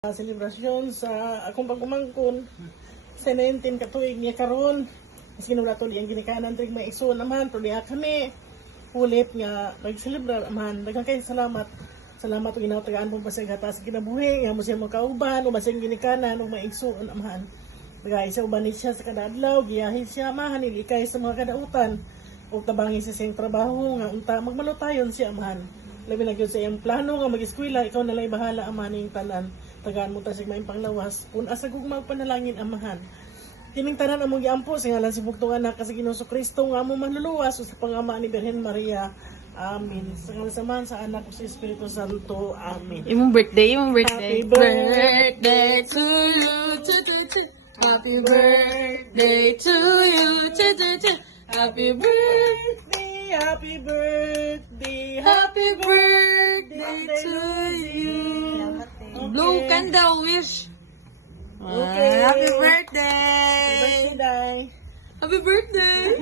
Selebrasyon sa akong pagkumangkon sa 19 katuig niya karon. Mas kinula tuloy ang ginikanan trig may iso naman tuloy kami. Ulip nga nag-celebrar man. Daghang kay salamat. Salamat og ginatagaan mo basig hatas kinabuhi nga mo siya makauban o basig ginikanan og maigsuon amahan. Bagay sa uban siya sa kada adlaw giyahin siya mahanili kay sa mga kadautan ug tabangi sa siyang trabaho nga unta magmalutayon siya amahan. Labi na gyud sa iyang plano nga mag-eskwela ikaw na lang bahala amahan ning tanan. Tagaan mo ta sig maayong panglawas kun asa gug magpanalangin amahan. Kining tanan among giampo sa ngalan si bugtong anak sa Ginoong Kristo nga among manluluwas sa pangama ni Birhen Maria. Amen. Sa ngalan samahan sa anak ug sa Espiritu Santo. Amen. Imong birthday, imong birthday. Happy birthday to you. Happy birthday to you. Happy birthday. Happy birthday. Happy birthday to you. Blow candle wish. Okay. Happy birthday. Birthday. Happy birthday.